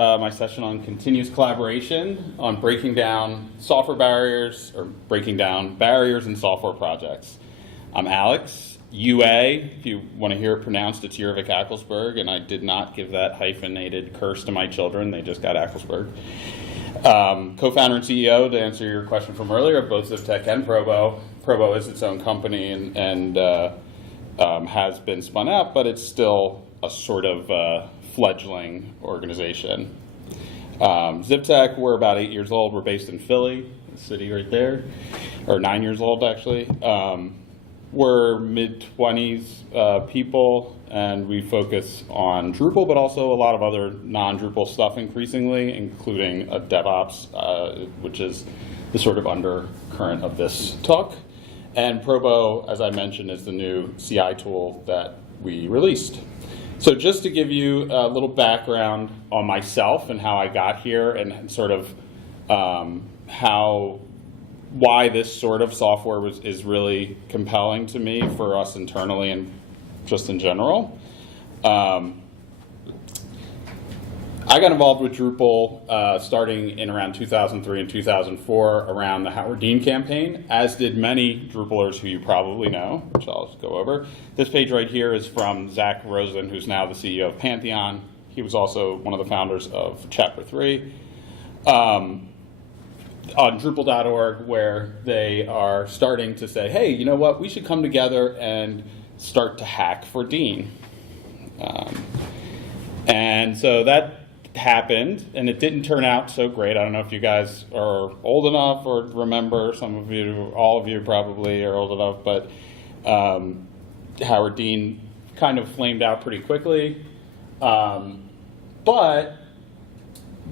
my session on continuous collaboration, on breaking down software barriers, or breaking down barriers in software projects. I'm Alex, UA. If you want to hear it pronounced, it's Urevick-Ackelsberg, and I did not give that hyphenated curse to my children. They just got Ackelsberg. Co-founder and CEO, to answer your question from earlier, of both Zivtech and Probo. Probo is its own company and has been spun out, but it's still a sort of fledgling organization. Zivtech, we're about 8 years old. We're based in Philly, the city right there, or 9 years old actually. We're mid-20s people, and we focus on Drupal, but also a lot of other non-Drupal stuff increasingly, including DevOps, which is the sort of undercurrent of this talk. And Probo, as I mentioned, is the new CI tool that we released. So just to give you a little background on myself and how I got here and sort of why this sort of software is really compelling to me for us internally and just in general. I got involved with Drupal starting in around 2003 and 2004 around the Howard Dean campaign, as did many Drupalers who you probably know, which I'll just go over. This page right here is from Zach Rosen, who's now the CEO of Pantheon. He was also one of the founders of Chapter 3. On Drupal.org, where they are starting to say, hey, you know what, we should come together and start to hack for Dean. And so that happened, and it didn't turn out so great. I don't know if you guys are old enough or remember. Some of you, all of you probably are old enough, but Howard Dean kind of flamed out pretty quickly. But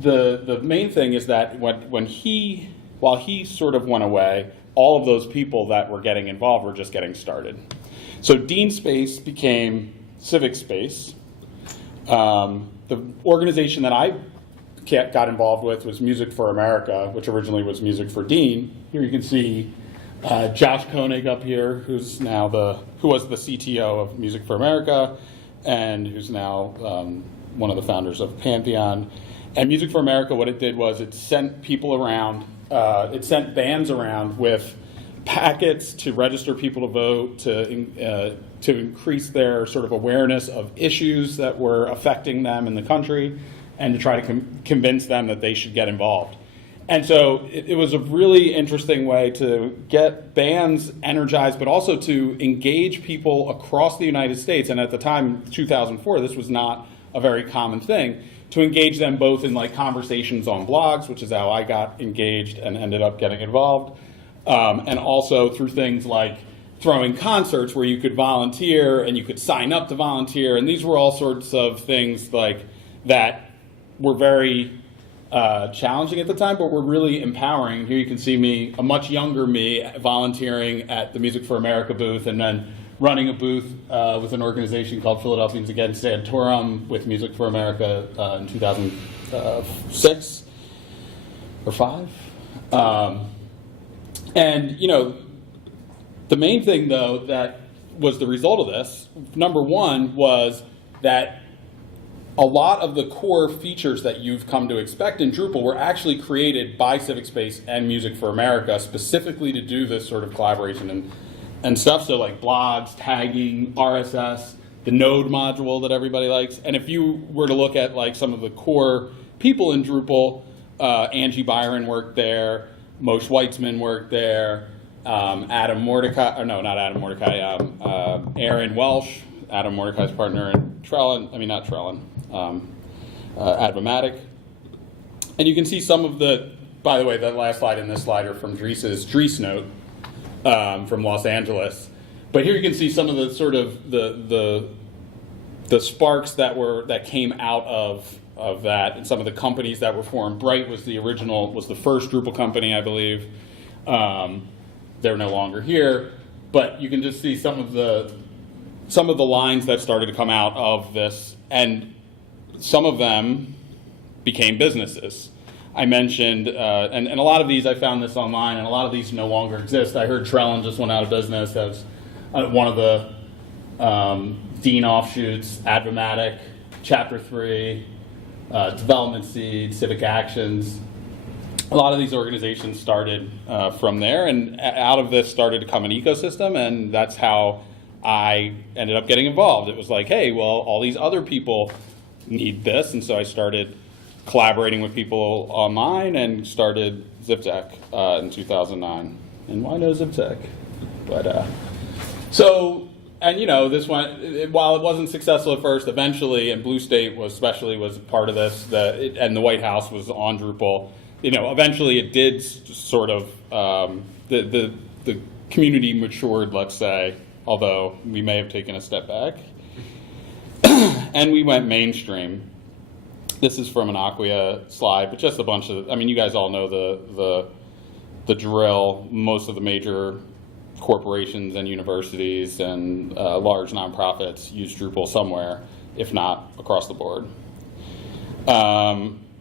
the main thing is that while he sort of went away, all of those people that were getting involved were just getting started. So Dean Space became Civic Space. The organization that I got involved with was Music for America, which originally was Music for Dean. Here you can see Josh Koenig up here, who was the CTO of Music for America, and who's now one of the founders of Pantheon. And Music for America, what it did was it sent people around, it sent bands around with packets to register people to vote, to increase their sort of awareness of issues that were affecting them in the country, and to try to convince them that they should get involved. And so it was a really interesting way to get bands energized, but also to engage people across the United States. And at the time, 2004, this was not a very common thing, to engage them both in like conversations on blogs, which is how I got engaged and ended up getting involved, and also through things like throwing concerts where you could volunteer and you could sign up to volunteer. And these were all sorts of things like that were very challenging at the time, but were really empowering. Here you can see me, a much younger me, volunteering at the Music for America booth, and then running a booth with an organization called Philadelphians Against Santorum with Music for America in 2006 or 5. And, you know, the main thing, though, that was the result of this, number one, was that a lot of the core features that you've come to expect in Drupal were actually created by Civic Space and Music for America specifically to do this sort of collaboration and stuff. So like blogs, tagging, RSS, the node module that everybody likes. And if you were to look at like some of the core people in Drupal, Angie Byron worked there, Moshe Weitzman worked there, Adam Mordecai, or no, not Adam Mordecai, Aaron Welsh, Adam Mordecai's partner in Advomatic. And you can see some of the, by the way, that last slide and this slide are from Dries's Dries note from Los Angeles. But here you can see some of the sort of the sparks that came out of that, and some of the companies that were formed. Bright was the first Drupal company, I believe. They're no longer here, but you can just see some of the lines that started to come out of this, and some of them became businesses. I mentioned, and a lot of these, I found this online, and a lot of these no longer exist. I heard Trellin just went out of business as one of the Dean offshoots, Advomatic, Chapter 3, Development Seed, Civic Actions. A lot of these organizations started from there, and out of this started to come an ecosystem, and that's how I ended up getting involved. It was like, hey, well, all these other people need this, and so I started collaborating with people online and started Zivtech in 2009. And why no Zivtech? But and you know, this one, while it wasn't successful at first, eventually, and Blue State was part of this, and the White House was on Drupal. You know, eventually it did sort of, the community matured, let's say, although we may have taken a step back. And we went mainstream. This is from an Acquia slide, but just a bunch of, I mean, you guys all know the drill. Most of the major corporations and universities and large nonprofits use Drupal somewhere, if not across the board.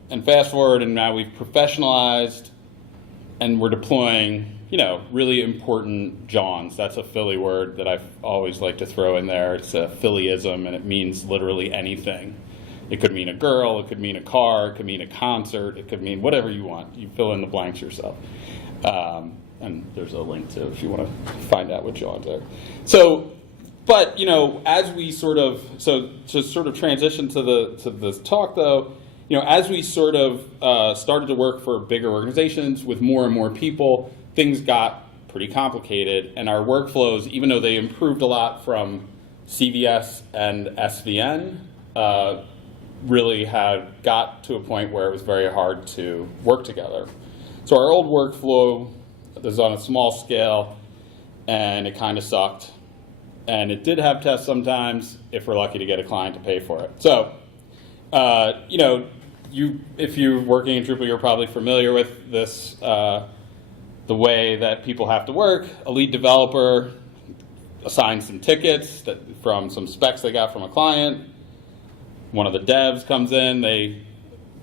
And fast forward, and now we've professionalized, and we're deploying, you know, really important JONs. That's a Philly word that I've always liked to throw in there. It's a Phillyism, and it means literally anything. It could mean a girl, it could mean a car, it could mean a concert, it could mean whatever you want. You fill in the blanks yourself. And there's a link to if you want to find out what JONs are. So, but, you know, as we sort of, so to sort of transition to the talk though, you know, as we sort of started to work for bigger organizations with more and more people, things got pretty complicated, and our workflows, even though they improved a lot from CVS and SVN, really had got to a point where it was very hard to work together. So our old workflow was on a small scale, and it kind of sucked. And it did have tests sometimes, if we're lucky to get a client to pay for it. So, you know, if you're working in Drupal, you're probably familiar with this, the way that people have to work. A lead developer assigns some tickets from some specs they got from a client. One of the devs comes in,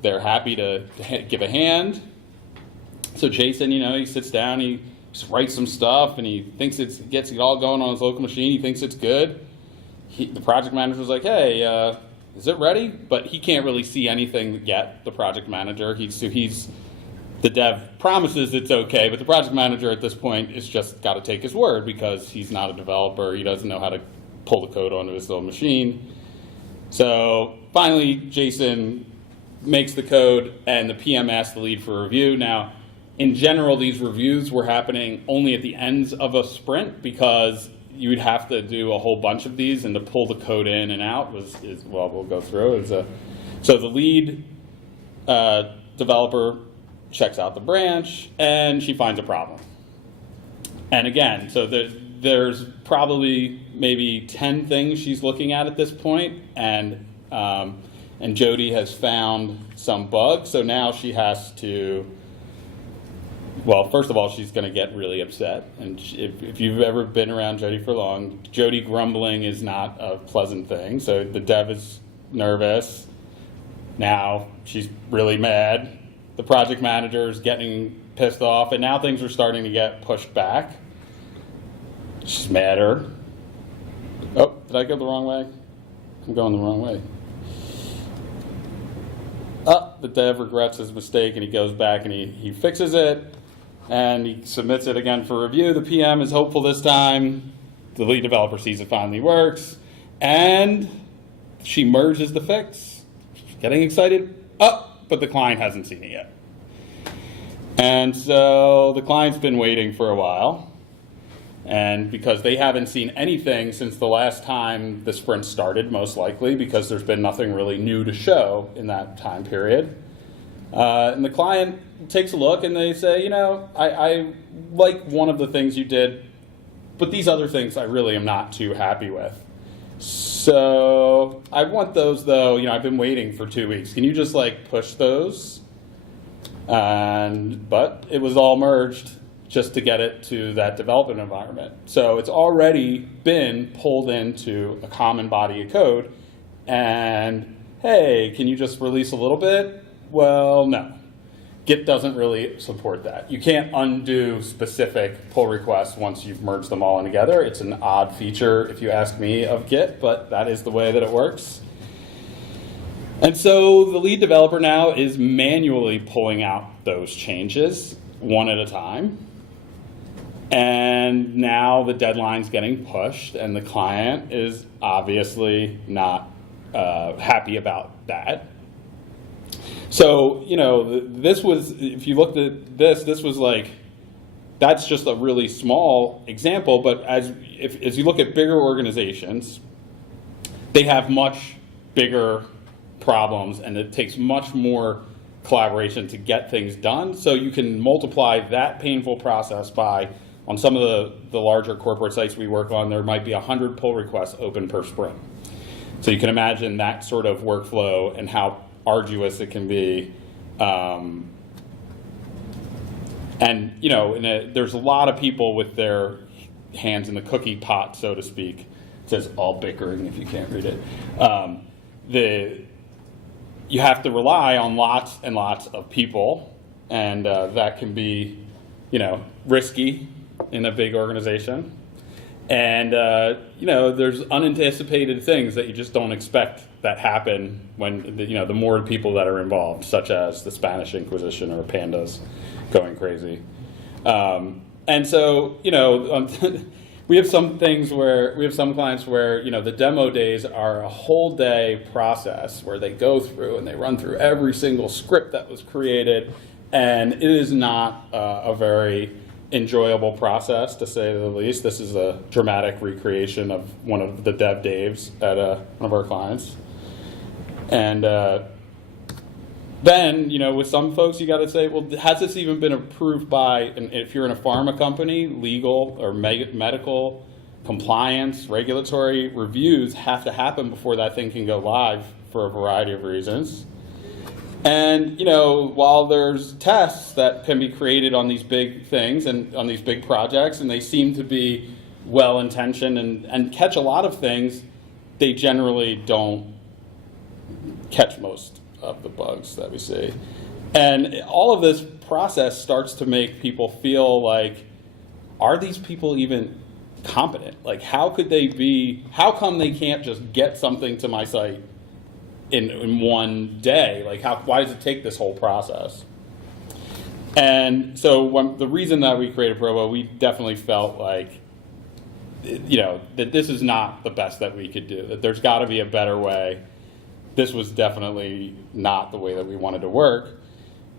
they're happy to give a hand. So Jason, you know, he sits down, he just writes some stuff, and he thinks gets it all going on his local machine. He thinks it's good. The project manager was like, hey, is it ready? But he can't really see anything yet, the project manager. The dev promises it's okay, but the project manager at this point is just got to take his word because he's not a developer. He doesn't know how to pull the code onto his own machine. So finally, Jason makes the code, and the PM asks the lead for a review. Now, in general, these reviews were happening only at the ends of a sprint because you would have to do a whole bunch of these, and to pull the code in and out well, we'll go through. So the lead developer checks out the branch, and she finds a problem. And again, so there's probably maybe 10 things she's looking at this point, and Jody has found some bug, so now she has to, well, first of all, she's going to get really upset. And if you've ever been around Jody for long, Jody grumbling is not a pleasant thing. So the dev is nervous. Now she's really mad. The project manager is getting pissed off, and now things are starting to get pushed back. She's madder. Oh, did I go the wrong way? I'm going the wrong way. The dev regrets his mistake, and he goes back and he fixes it. And he submits it again for review. The PM is hopeful this time. The lead developer sees it finally works. And she merges the fix. She's getting excited. But the client hasn't seen it yet. And so the client's been waiting for a while. And because they haven't seen anything since the last time the sprint started, most likely, because there's been nothing really new to show in that time period. And the client takes a look and they say, you know, I like one of the things you did, but these other things I really am not too happy with. So I want those though, you know, I've been waiting for 2 weeks. Can you just like push those? But it was all merged just to get it to that development environment. So it's already been pulled into a common body of code. And hey, can you just release a little bit? Well, no. Git doesn't really support that. You can't undo specific pull requests once you've merged them all in together. It's an odd feature, if you ask me, of Git, but that is the way that it works. And so the lead developer now is manually pulling out those changes one at a time. And now the deadline's getting pushed, and the client is obviously not happy about that. So, this was, if you looked at this was like, that's just a really small example, but as you look at bigger organizations, they have much bigger problems, and it takes much more collaboration to get things done. So you can multiply that painful process by, on some of the larger corporate sites we work on, there might be 100 pull requests open per sprint. So you can imagine that sort of workflow and how arduous it can be. There's a lot of people with their hands in the cookie pot, so to speak. It says all bickering if you can't read it. You have to rely on lots and lots of people, and that can be, risky in a big organization. And, there's unanticipated things that you just don't expect that happen when, the more people that are involved, such as the Spanish Inquisition or pandas going crazy. And so, we have some clients where, the demo days are a whole day process where they go through and they run through every single script that was created, and it is not a very enjoyable process, to say the least. This is a dramatic recreation of one of the dev daves at one of our clients. And then, with some folks, you got to say, well, has this even been approved by, and if you're in a pharma company, legal or medical compliance, regulatory reviews have to happen before that thing can go live for a variety of reasons. And, while there's tests that can be created on these big things and on these big projects, and they seem to be well-intentioned and catch a lot of things, they generally don't catch most of the bugs that we see. And all of this process starts to make people feel like, are these people even competent? Like, how come they can't just get something to my site in one day? Like, why does it take this whole process? And so the reason that we created Probo, we definitely felt like, that this is not the best that we could do, that there's got to be a better way. This was definitely not the way that we wanted to work.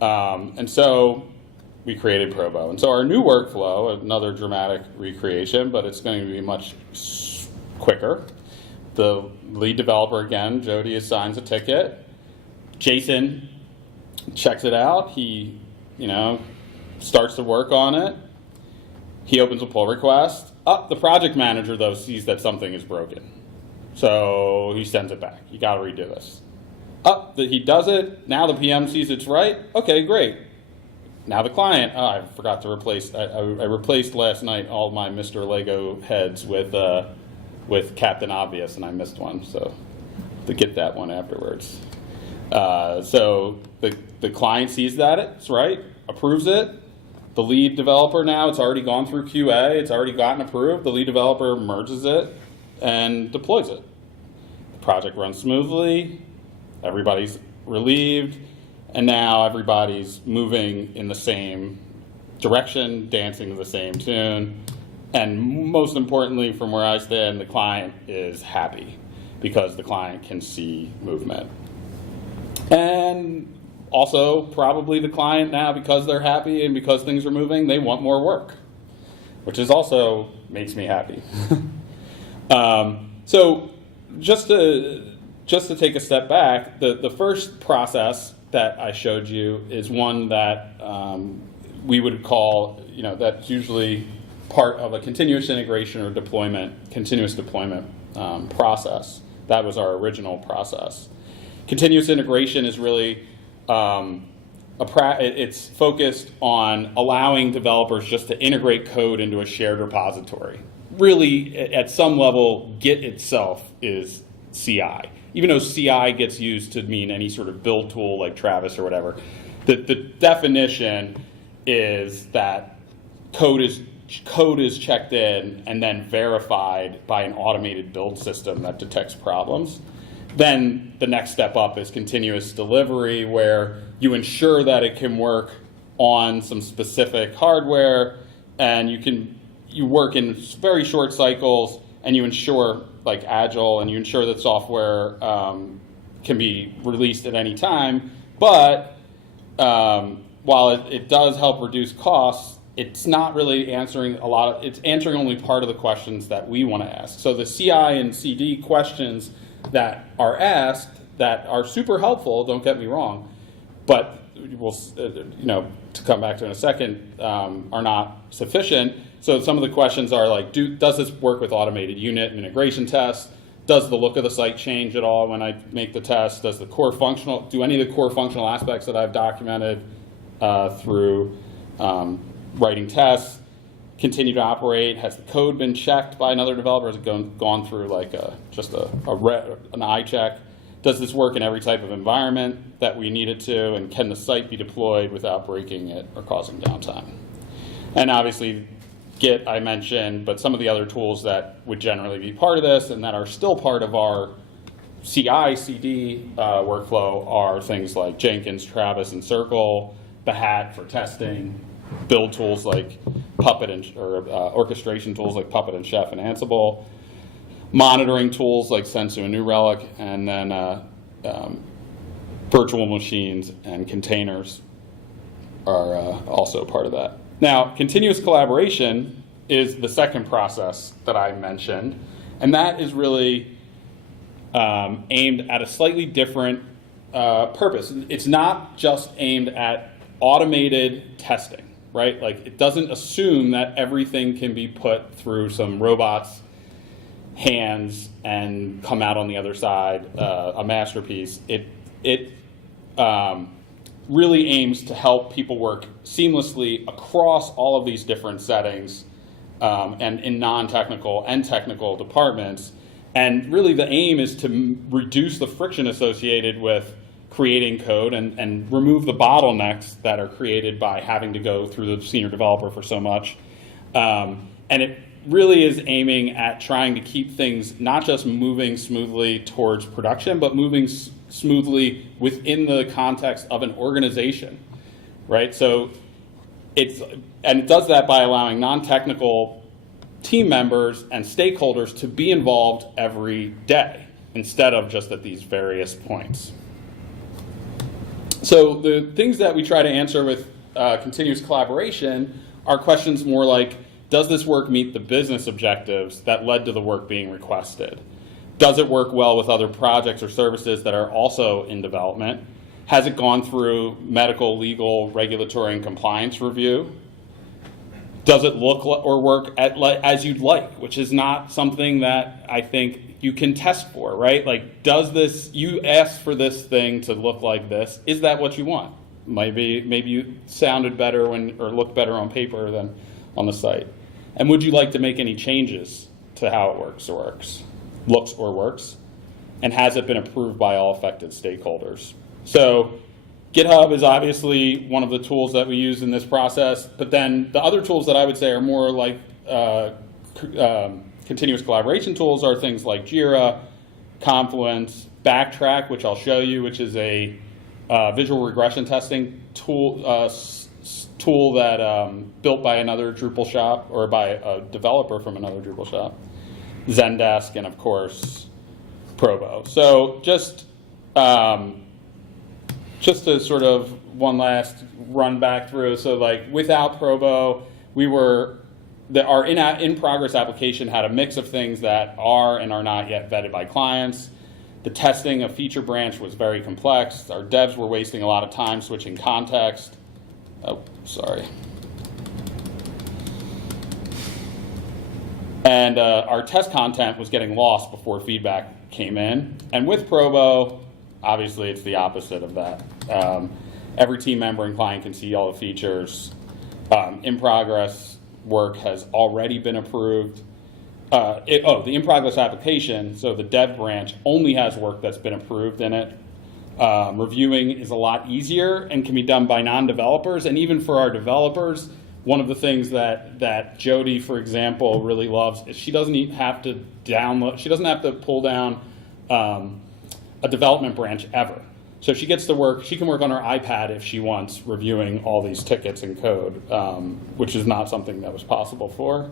And so we created Probo. And so our new workflow, another dramatic recreation, but it's going to be much quicker. The lead developer, again, Jody, assigns a ticket. Jason checks it out. He, starts to work on it. He opens a pull request. The project manager, though, sees that something is broken. So he sends it back. You got to redo this. He does it. Now the PM sees it's right. Okay, great. Now the client, I forgot to replace, I replaced last night all my Mr. Lego heads with Captain Obvious, and I missed one, so to get that one afterwards. So the client sees that it's right, approves it. The lead developer now, it's already gone through QA, it's already gotten approved. The lead developer merges it and deploys it. The project runs smoothly, everybody's relieved, and now everybody's moving in the same direction, dancing to the same tune. And most importantly, from where I stand, the client is happy because the client can see movement. And also, probably the client now, because they're happy and because things are moving, they want more work, which is also makes me happy. So just to take a step back, the first process that I showed you is one that we would call, that's usually part of a continuous integration or continuous deployment process. That was our original process. Continuous integration is really, it's focused on allowing developers just to integrate code into a shared repository. Really, at some level, Git itself is CI. Even though CI gets used to mean any sort of build tool like Travis or whatever, the definition is that code is checked in and then verified by an automated build system that detects problems. Then the next step up is continuous delivery, where you ensure that it can work on some specific hardware, and you work in very short cycles, and you ensure, like agile, and you ensure that software can be released at any time. But while it does help reduce costs, it's not really answering it's answering only part of the questions that we want to ask. So the CI and CD questions that are asked that are super helpful, don't get me wrong, but we'll, to come back to in a second, are not sufficient. So some of the questions are like, does this work with automated unit and integration tests? Does the look of the site change at all when I make the test? Does the do any of the core functional aspects that I've documented through writing tests continue to operate? Has the code been checked by another developer? Has it gone through like an eye check? Does this work in every type of environment that we need it to? And can the site be deployed without breaking it or causing downtime? And obviously, Git I mentioned, but some of the other tools that would generally be part of this and that are still part of our CI/CD workflow are things like Jenkins, Travis, and Circle, the Hat for testing, build tools like Puppet or orchestration tools like Puppet and Chef and Ansible, monitoring tools like Sensu and New Relic, and then virtual machines and containers are also part of that. Now, continuous collaboration is the second process that I mentioned, and that is really aimed at a slightly different purpose. It's not just aimed at automated testing. Right? Like, it doesn't assume that everything can be put through some robot's hands and come out on the other side a masterpiece. It really aims to help people work seamlessly across all of these different settings and in non-technical and technical departments. And really the aim is to reduce the friction associated with creating code and remove the bottlenecks that are created by having to go through the senior developer for so much. And it really is aiming at trying to keep things not just moving smoothly towards production, but moving smoothly within the context of an organization, right? So it does that by allowing non-technical team members and stakeholders to be involved every day instead of just at these various points. So the things that we try to answer with continuous collaboration are questions more like, does this work meet the business objectives that led to the work being requested? Does it work well with other projects or services that are also in development? Has it gone through medical, legal, regulatory, and compliance review? Does it look or work as you'd like, which is not something that I think you can test for, right? Like, does this, you asked for this thing to look like this, is that what you want? Maybe you sounded better or looked better on paper than on the site. And would you like to make any changes to how it looks or works? And has it been approved by all affected stakeholders? So GitHub is obviously one of the tools that we use in this process, but then the other tools that I would say are more like continuous collaboration tools are things like Jira, Confluence, Backtrack, which I'll show you, which is a visual regression testing tool that built by another Drupal shop or by a developer from another Drupal shop, Zendesk, and of course Probo. So just to sort of one last run back through. So like without Probo, our in-progress application had a mix of things that are and are not yet vetted by clients. The testing of feature branch was very complex. Our devs were wasting a lot of time switching context. Oh, sorry. And our test content was getting lost before feedback came in. And with Probo, obviously it's the opposite of that. Every team member and client can see all the features. In-progress work has already been approved. The in-progress application, so the dev branch, only has work that's been approved in it. Reviewing is a lot easier and can be done by non-developers. And even for our developers, one of the things that Jody, for example, really loves is she doesn't have to pull down a development branch ever. So she gets to work, she can work on her iPad if she wants, reviewing all these tickets and code, which is not something that was possible for.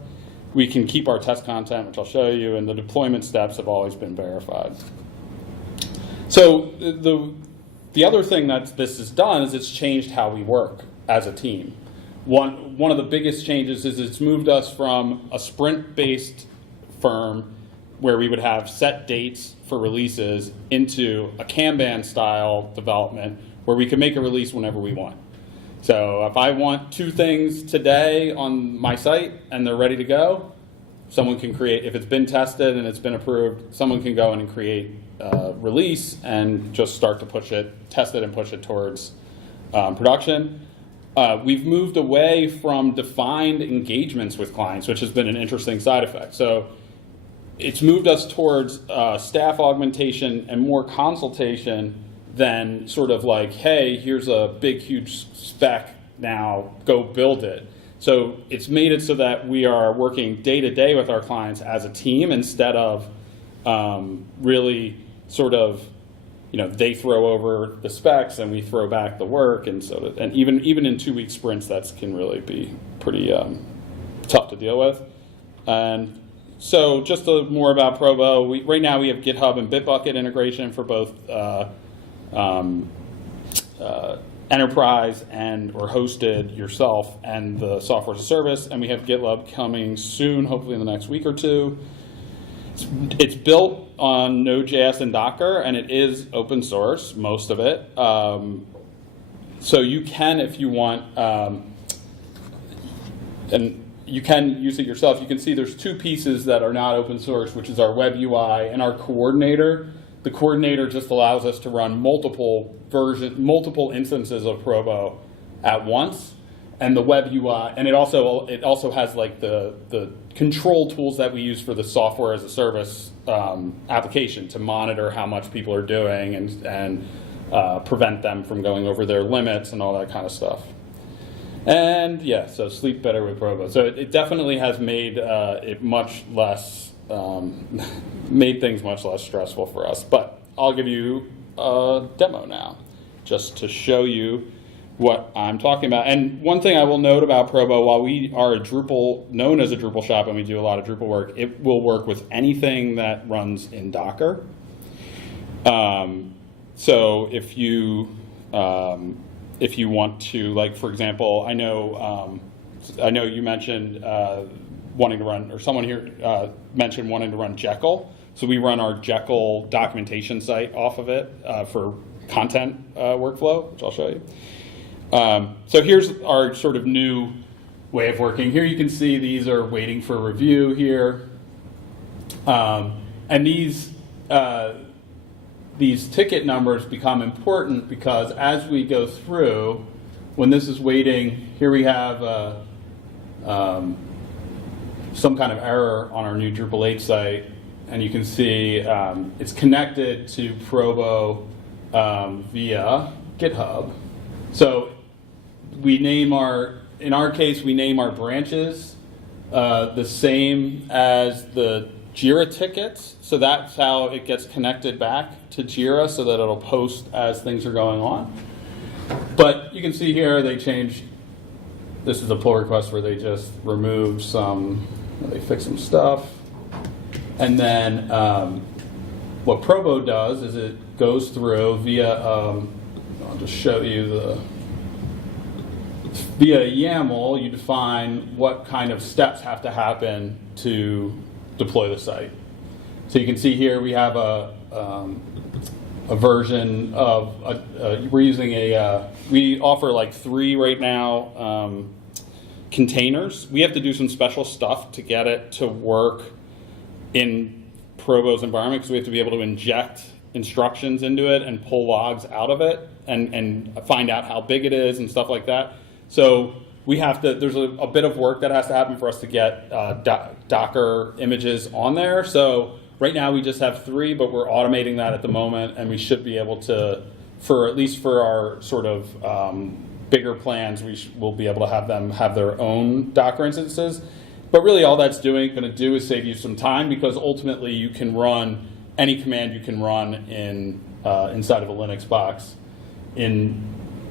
We can keep our test content, which I'll show you, and the deployment steps have always been verified. So the other thing that this has done is it's changed how we work as a team. One of the biggest changes is it's moved us from a sprint-based firm where we would have set dates for releases into a Kanban-style development where we can make a release whenever we want. So if I want 2 things today on my site and they're ready to go, someone can create, if it's been tested and it's been approved, someone can go in and create a release and just start to push it, test it and push it towards production. We've moved away from defined engagements with clients, which has been an interesting side effect. So it's moved us towards staff augmentation and more consultation than sort of like, hey, here's a big, huge spec, now go build it. So it's made it so that we are working day to day with our clients as a team instead of really sort of, they throw over the specs and we throw back the work, and even in 2-week sprints, that can really be pretty tough to deal with. And so just more about Probo. Right now we have GitHub and Bitbucket integration for both enterprise or hosted yourself and the software as a service, and we have GitLab coming soon, hopefully in the next week or 2. It's built on Node.js and Docker, and it is open source, most of it. So you can, if you want, and you can use it yourself. You can see there's 2 pieces that are not open source, which is our web UI and our coordinator. The coordinator just allows us to run multiple instances of Probo at once, and the web UI, and it also has like the control tools that we use for the software as a service application to monitor how much people are doing and prevent them from going over their limits and all that kind of stuff. And yeah, so sleep better with Probo. So it definitely has made it much less, made things much less stressful for us. But I'll give you a demo now, just to show you what I'm talking about. And one thing I will note about Probo, while we are known as a Drupal shop and we do a lot of Drupal work, it will work with anything that runs in Docker. So if you want to, like, for example, I know you mentioned wanting to run, or someone here mentioned wanting to run Jekyll. So we run our Jekyll documentation site off of it for content workflow, which I'll show you. So here's our sort of new way of working. Here you can see these are waiting for review here. And these ticket numbers become important because as we go through, when this is waiting, here we have some kind of error on our new Drupal 8 site, and you can see it's connected to Probo via GitHub. So we name in our case, we name our branches the same as the Jira tickets, so that's how it gets connected back to Jira so that it'll post as things are going on. But you can see here they changed, this is a pull request where they just removed they fixed some stuff. And then what Probo does is it goes through via, I'll just show you via YAML, you define what kind of steps have to happen to deploy the site. So you can see here we have a version of, we're using we offer like 3 right now containers. We have to do some special stuff to get it to work in Probo's environment because we have to be able to inject instructions into it and pull logs out of it and find out how big it is and stuff like that. So we have to, there's a bit of work that has to happen for us to get Docker images on there. So right now we just have 3, but we're automating that at the moment, and we should be able to, at least for our sort of bigger plans, we'll be able to have them have their own Docker instances. But really all that's going to do is save you some time, because ultimately you can run any command you can run in inside of a Linux box in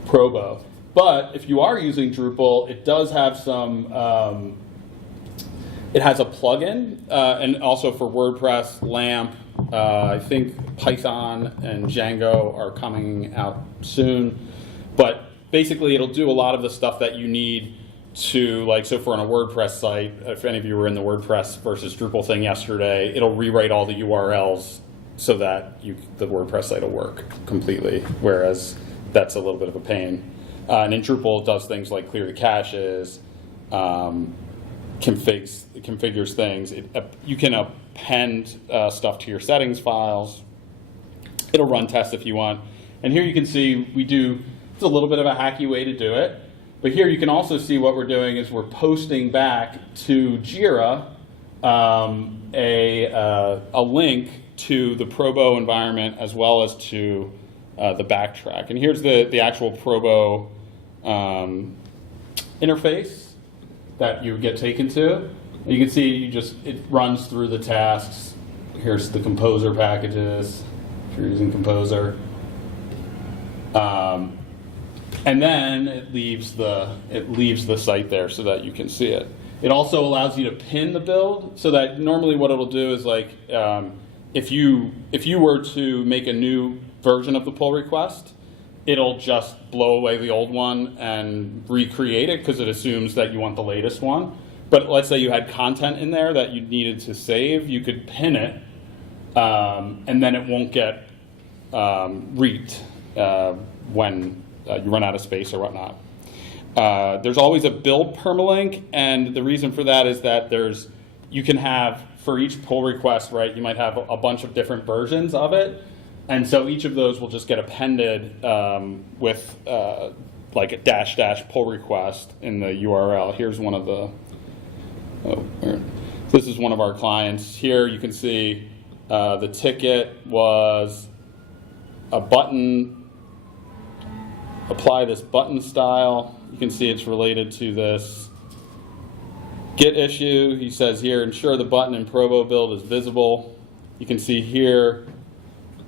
Probo. But if you are using Drupal, it does have some, it has a plugin, and also for WordPress, LAMP, I think Python and Django are coming out soon. But basically, it'll do a lot of the stuff that you need to, like, so for on a WordPress site, if any of you were in the WordPress versus Drupal thing yesterday, it'll rewrite all the URLs so that the WordPress site will work completely, whereas that's a little bit of a pain. And in Drupal, it does things like clear the caches, configures things. You can append stuff to your settings files. It'll run tests if you want. And here you can see it's a little bit of a hacky way to do it. But here you can also see what we're doing is we're posting back to Jira a link to the Probo environment as well as to the backtrack. And here's the actual Probo interface that you get taken to. And you can see it runs through the tasks. Here's the composer packages if you're using Composer. And then it leaves the site there so that you can see it. It also allows you to pin the build, so that normally what it'll do is, like, if you were to make a new version of the pull request, it'll just blow away the old one and recreate it because it assumes that you want the latest one. But let's say you had content in there that you needed to save, you could pin it, and then it won't get reaped when you run out of space or whatnot. There's always a build permalink, and the reason for that is that you can have, for each pull request, right, you might have a bunch of different versions of it, and so each of those will just get appended with like a -- pull request in the URL. Here's one of the, this is one of our clients. Here you can see the ticket was a button, apply this button style. You can see it's related to this Git issue. He says here, ensure the button in Probo build is visible. You can see here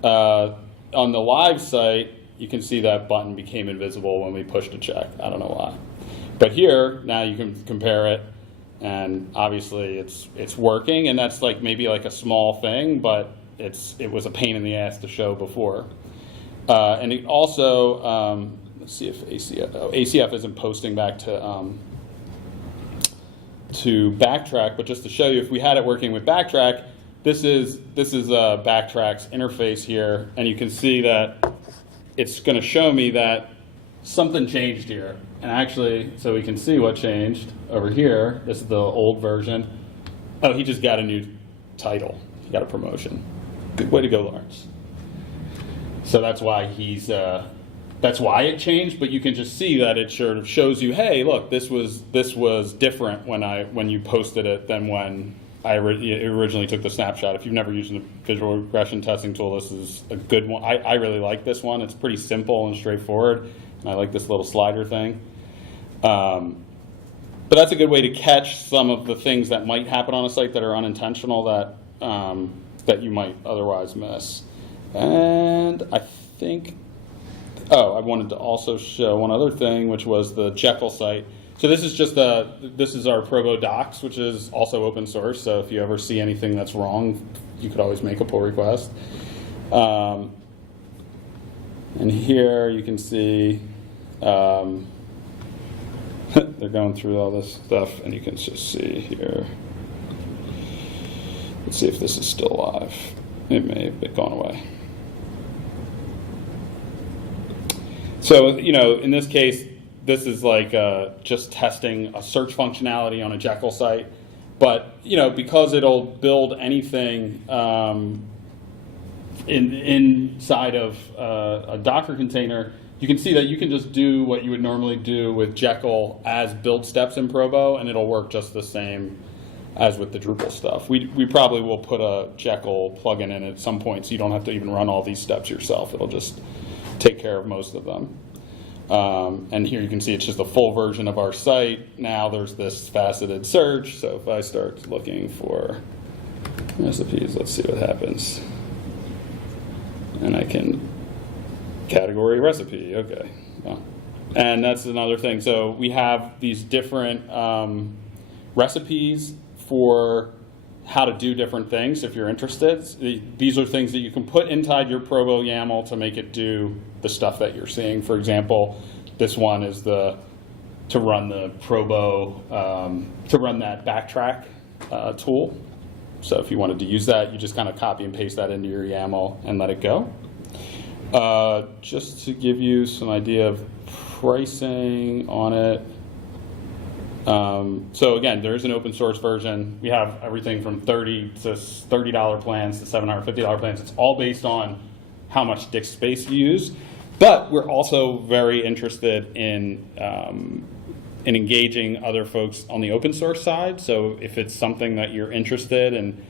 on the live site, you can see that button became invisible when we pushed a check. I don't know why. But here, now you can compare it, and obviously it's working, and that's like maybe like a small thing, but it was a pain in the ass to show before. And it also, let's see if ACF isn't posting back to Backtrack, but just to show you, if we had it working with Backtrack, this is Backtrack's interface here, and you can see that it's going to show me that something changed here. And actually, so we can see what changed over here. This is the old version. Oh, he just got a new title. He got a promotion. Good way to go, Lawrence. So that's why that's why it changed, but you can just see that it sort of shows you, hey, look, this was different when you posted it than when I originally took the snapshot. If you've never used a visual regression testing tool, this is a good one. I really like this one. It's pretty simple and straightforward, and I like this little slider thing. But that's a good way to catch some of the things that might happen on a site that are unintentional that you might otherwise miss. And I think, I wanted to also show one other thing, which was the Jekyll site. So this is just this is our Probo docs, which is also open source. So if you ever see anything that's wrong, you could always make a pull request. And here you can see they're going through all this stuff, and you can just see here. Let's see if this is still live. It may have gone away. So, in this case, this is like just testing a search functionality on a Jekyll site. But, because it'll build anything inside of a Docker container, you can see that you can just do what you would normally do with Jekyll as build steps in Probo, and it'll work just the same as with the Drupal stuff. We probably will put a Jekyll plugin in at some point, so you don't have to even run all these steps yourself. It'll just take care of most of them. And here you can see it's just a full version of our site. Now there's this faceted search, so if I start looking for recipes, let's see what happens. And I can Category recipe, okay. Yeah. And that's another thing. So we have these different recipes for how to do different things if you're interested. These are things that you can put inside your Probo YAML to make it do the stuff that you're seeing. For example, this one is to run the Probo, to run that backtrack tool. So if you wanted to use that, you just kind of copy and paste that into your YAML and let it go. Just to give you some idea of pricing on it. So again, there's an open source version. We have everything from $30 to $30 plans to $750 plans. It's all based on how much disk space you use. But we're also very interested in engaging other folks on the open source side. So if it's something that you're interested in,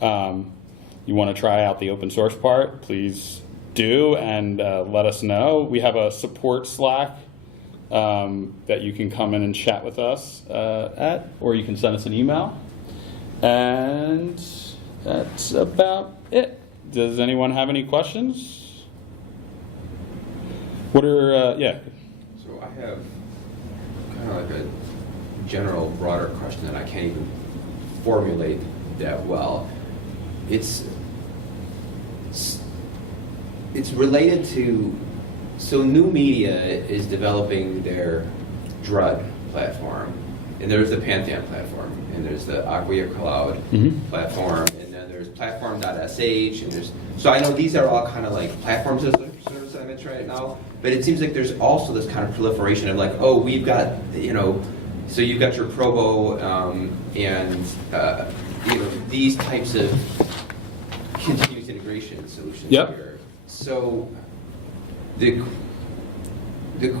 you want to try out the open source part, please do and let us know. We have a support Slack that you can come in and chat with us at, or you can send us an email. And that's about it. Does anyone have any questions? What are, yeah. So I have kind of like a general, broader question that I can't even formulate that well. It's related to, so New Media is developing their Drud platform, and there's the Pantheon platform, and there's the Acquia Cloud platform, and then there's platform.sh, and there's, so I know these are all kind of like platforms as a service elements right now, but it seems like there's also this kind of proliferation of like, oh, we've got, you know, so you've got your Probo and you know, these types of continuous integration solutions here. So the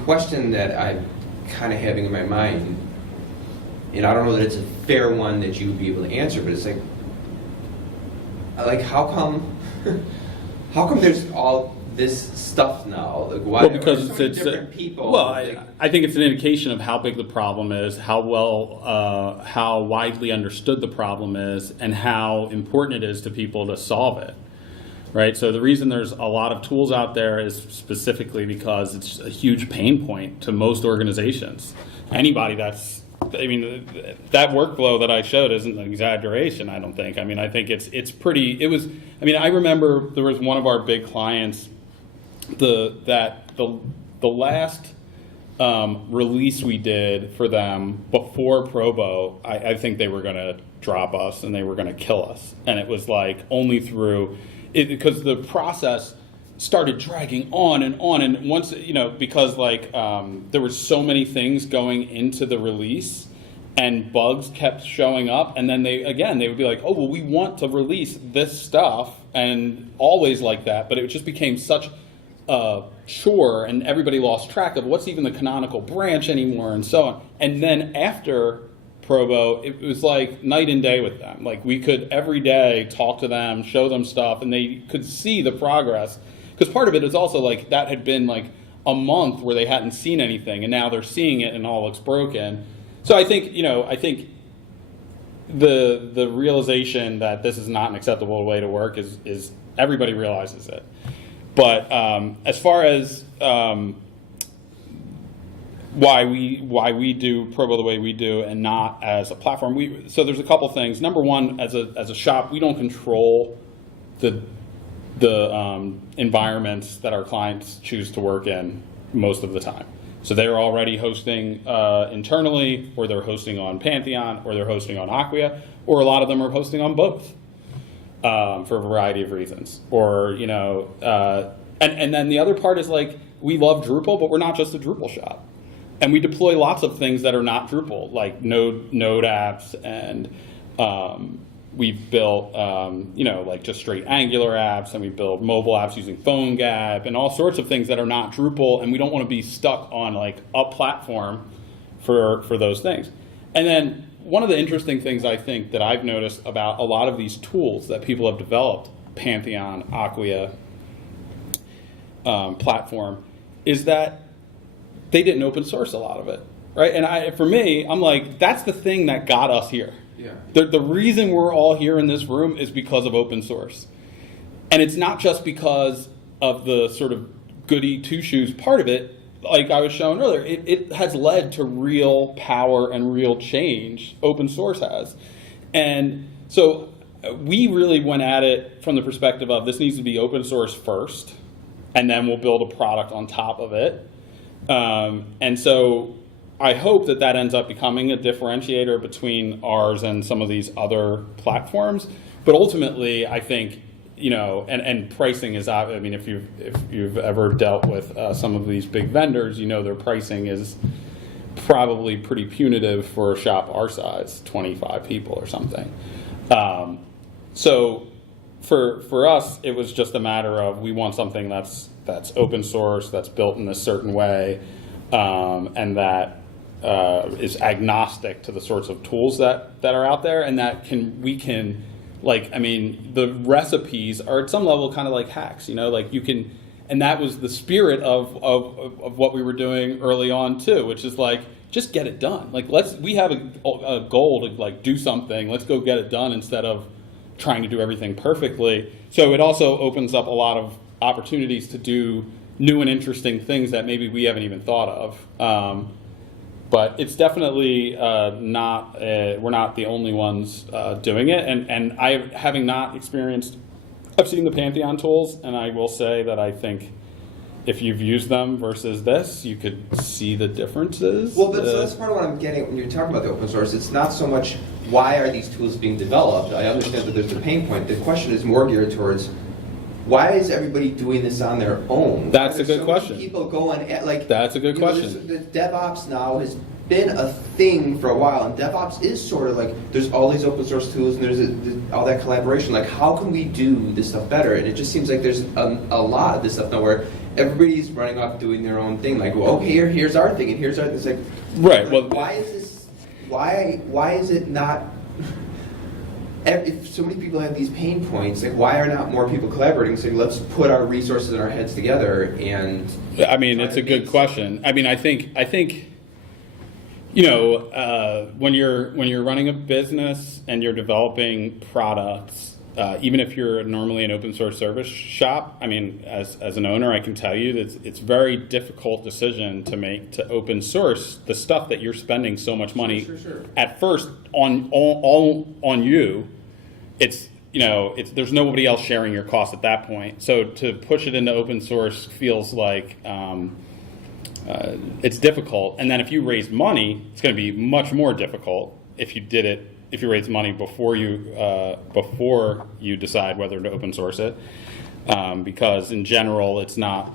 question that I'm kind of having in my mind, and I don't know that it's a fair one that you would be able to answer, but it's like how come there's all this stuff now? Like, why? Well, because so many different people. Well, like, I think it's an indication of how big the problem is, how widely understood the problem is, and how important it is to people to solve it. Right. So the reason there's a lot of tools out there is specifically because it's a huge pain point to most organizations. Anybody that's, I mean, that workflow that I showed isn't an exaggeration, I don't think. I mean, I think it's pretty, it was, I mean, I remember there was one of our big clients, the last release we did for them before Probo, I think they were going to drop us and they were going to kill us. And it was like only through, because the process started dragging on, and once, you know, because like there were so many things going into the release and bugs kept showing up, and then they would be like, oh, well, we want to release this stuff, and always like that, but it just became such a chore, and everybody lost track of what's even the canonical branch anymore, and so on. And then after Probo, it was like night and day with them. Like we could every day talk to them, show them stuff, and they could see the progress. Because part of it is also like that had been like a month where they hadn't seen anything, and now they're seeing it and all looks broken. So I think, you know, the realization that this is not an acceptable way to work is everybody realizes it. But as far as why we do Probo the way we do and not as a platform, so there's a couple things. Number one, as a shop, we don't control the environments that our clients choose to work in most of the time. So they're already hosting internally, or they're hosting on Pantheon, or they're hosting on Acquia, or a lot of them are hosting on both for a variety of reasons. Or, you know, and then the other part is like, we love Drupal, but we're not just a Drupal shop. And we deploy lots of things that are not Drupal, like Node apps, and we've built, you know, like just straight Angular apps, and we build mobile apps using PhoneGap, and all sorts of things that are not Drupal, and we don't want to be stuck on like a platform for those things. And then one of the interesting things I think that I've noticed about a lot of these tools that people have developed, Pantheon, Acquia, platform, is that they didn't open source a lot of it, right? And for me, I'm like, that's the thing that got us here. Yeah. The reason we're all here in this room is because of open source. And it's not just because of the sort of goody two-shoes part of it, like I was showing earlier, it has led to real power and real change, open source has. And so we really went at it from the perspective of this needs to be open source first, and then we'll build a product on top of it. And so I hope that that ends up becoming a differentiator between ours and some of these other platforms. But ultimately, I think, and pricing is, I mean, if you've ever dealt with some of these big vendors, their pricing is probably pretty punitive for a shop our size, 25 people or something. So for us, it was just a matter of we want something that's open source, that's built in a certain way, and that is agnostic to the sorts of tools that are out there, and that we can the recipes are at some level kind of like hacks, like you can, and that was the spirit of what we were doing early on too, which is like, just get it done. Like we have a goal to like do something, let's go get it done instead of trying to do everything perfectly. So it also opens up a lot of opportunities to do new and interesting things that maybe we haven't even thought of. But it's definitely not, we're not the only ones doing it. And having not experienced, I've seen the Pantheon tools, and I will say that I think if you've used them versus this, you could see the differences. Well, that's part of what I'm getting when you're talking about the open source. It's not so much why are these tools being developed. I understand that there's a pain point. The question is more geared towards why is everybody doing this on their own? That's a good question. People going at, that's a good question. The DevOps now has been a thing for a while, and DevOps is sort of like there's all these open source tools and there's all that collaboration. Like, how can we do this stuff better? And it just seems like there's a lot of this stuff now where everybody's running off doing their own thing. Like, well, okay, here's our thing, and here's our. It's like, right. Like, well, why is this? Why is it not? If so many people have these pain points, like why are not more people collaborating? Saying let's put our resources and our heads together and. I mean, it's a good question. I mean, I think. When you're running a business and you're developing products, even if you're normally an open source service shop, I mean, as an owner, I can tell you that it's a very difficult decision to make to open source the stuff that you're spending so much money Sure. at first on you. It's there's nobody else sharing your costs at that point. So to push it into open source feels like it's difficult. And then if you raise money, it's going to be much more difficult if you raise money before you decide whether to open source it, because in general it's not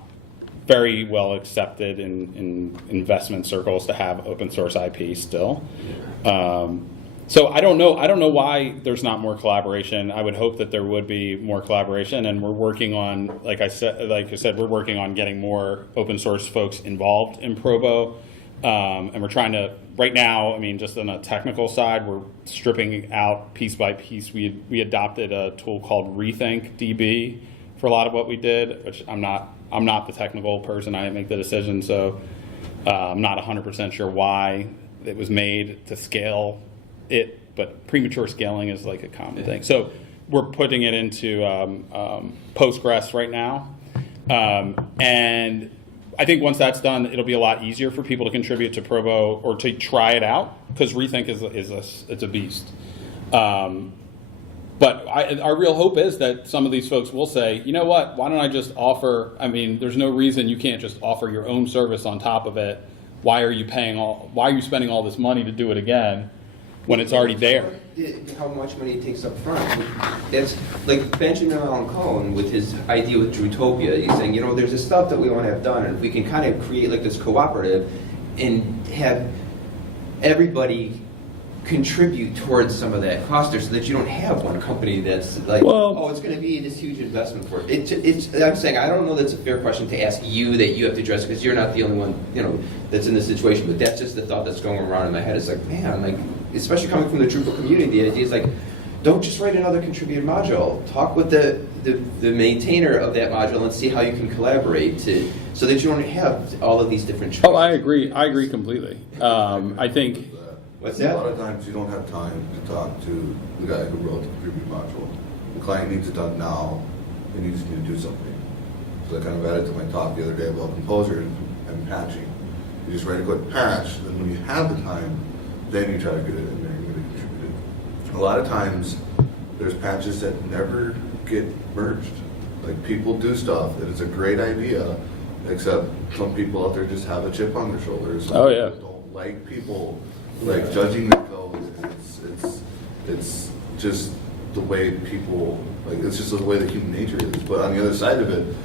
very well accepted in investment circles to have open source IP still. So I don't know why there's not more collaboration. I would hope that there would be more collaboration, and we're working on, like I said, we're working on getting more open source folks involved in Probo, and we're trying to, right now, I mean, just on a technical side, we're stripping out piece by piece. We adopted a tool called RethinkDB for a lot of what we did, which I'm not the technical person. I didn't make the decision, so I'm not 100% sure why it was made to scale it, but premature scaling is like a common thing. So we're putting it into Postgres right now, and I think once that's done, it'll be a lot easier for people to contribute to Probo or to try it out, because Rethink it's a beast. But our real hope is that some of these folks will say, you know what, why don't I just offer, I mean, there's no reason you can't just offer your own service on top of it. Why are you spending all this money to do it again when it's already there? How much money it takes up front. That's like Benjamin Allen Cohen with his idea with Drutopia. He's saying, there's this stuff that we want to have done, and if we can kind of create like this cooperative and have everybody contribute towards some of that cost there, so that you don't have one company that's like, it's going to be this huge investment for it. I'm saying, I don't know that's a fair question to ask you that you have to address, because you're not the only one, that's in this situation, but that's just the thought that's going around in my head. It's like, man, like, especially coming from the Drupal community, the idea is like, don't just write another contributed module. Talk with the maintainer of that module and see how you can collaborate so that you don't have all of these different choices. Oh, I agree completely. I think. What's that? A lot of times you don't have time to talk to the guy who wrote the contributed module. The client needs it done now, and you just need to do something. So I kind of added to my talk the other day about Composer and patching. You just write a quick patch, then when you have the time, then you try to get it in there and get it contributed. A lot of times, there's patches that never get merged. Like, people do stuff, and it's a great idea, except some people out there just have a chip on their shoulders. Oh, yeah. Don't like people, like, judging the code. It's just the way people, like, it's just the way that human nature is. But on the other side of it,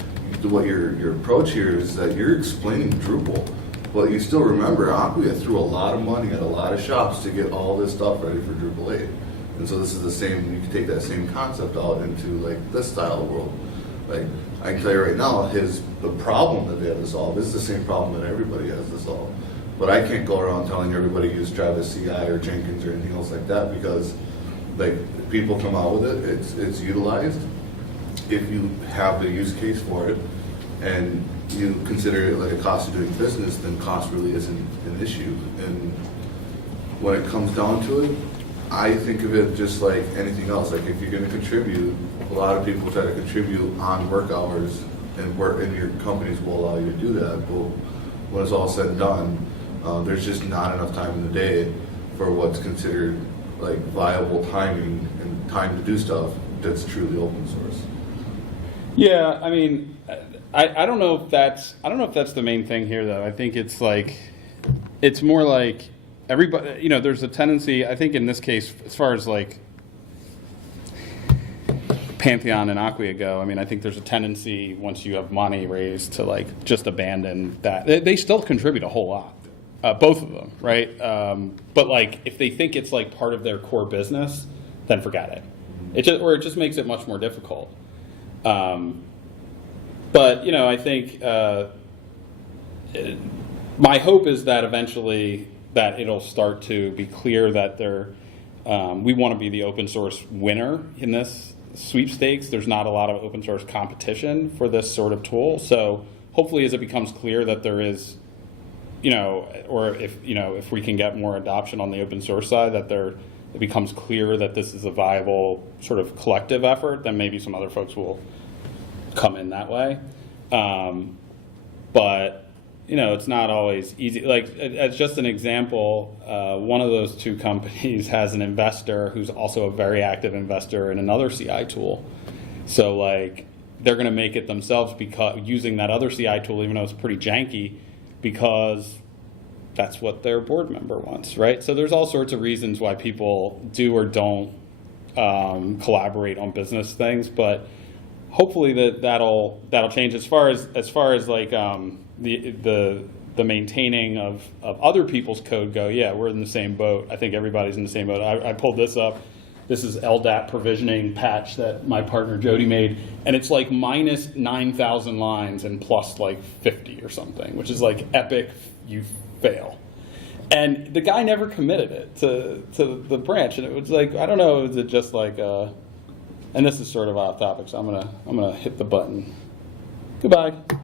what your approach here is that you're explaining Drupal, but you still remember Acquia threw a lot of money at a lot of shops to get all this stuff ready for Drupal 8. And so this is the same, you can take that same concept out into like this style of world. Like, I can tell you right now, the problem that they have to solve is the same problem that everybody has to solve. But I can't go around telling everybody to use Travis CI or Jenkins or anything else like that, because like, people come out with it, it's utilized. If you have the use case for it and you consider it like a cost of doing business, then cost really isn't an issue. And when it comes down to it, I think of it just like anything else. Like, if you're going to contribute, a lot of people try to contribute on work hours, and your companies will allow you to do that. But when it's all said and done, there's just not enough time in the day for what's considered like viable timing and time to do stuff that's truly open source. Yeah, I mean, I don't know if that's the main thing here, though. I think it's like, it's more like everybody, there's a tendency, I think in this case, as far as like Pantheon and Acquia go, I mean, I think there's a tendency once you have money raised to like just abandon that. They still contribute a whole lot. Both of them, right? But like, if they think it's like part of their core business, then forget it. It just makes it much more difficult. But I think my hope is that eventually that it'll start to be clear that we want to be the open source winner in this sweepstakes. There's not a lot of open source competition for this sort of tool. So hopefully, as it becomes clear that there is, or if we can get more adoption on the open source side, that it becomes clear that this is a viable sort of collective effort, then maybe some other folks will come in that way. But it's not always easy. Like, as just an example, one of those two companies has an investor who's also a very active investor in another CI tool. So like, they're going to make it themselves because using that other CI tool, even though it's pretty janky, because that's what their board member wants, right? So there's all sorts of reasons why people do or don't collaborate on business things, but hopefully that'll change. As far as like the maintaining of other people's code go, yeah, we're in the same boat. I think everybody's in the same boat. I pulled this up. This is LDAP provisioning patch that my partner Jody made, and it's like minus 9,000 lines and plus like 50 or something, which is like epic. You fail. And the guy never committed it to the branch, and it was like, I don't know, is it just like and this is sort of off topic, so I'm gonna hit the button. Goodbye.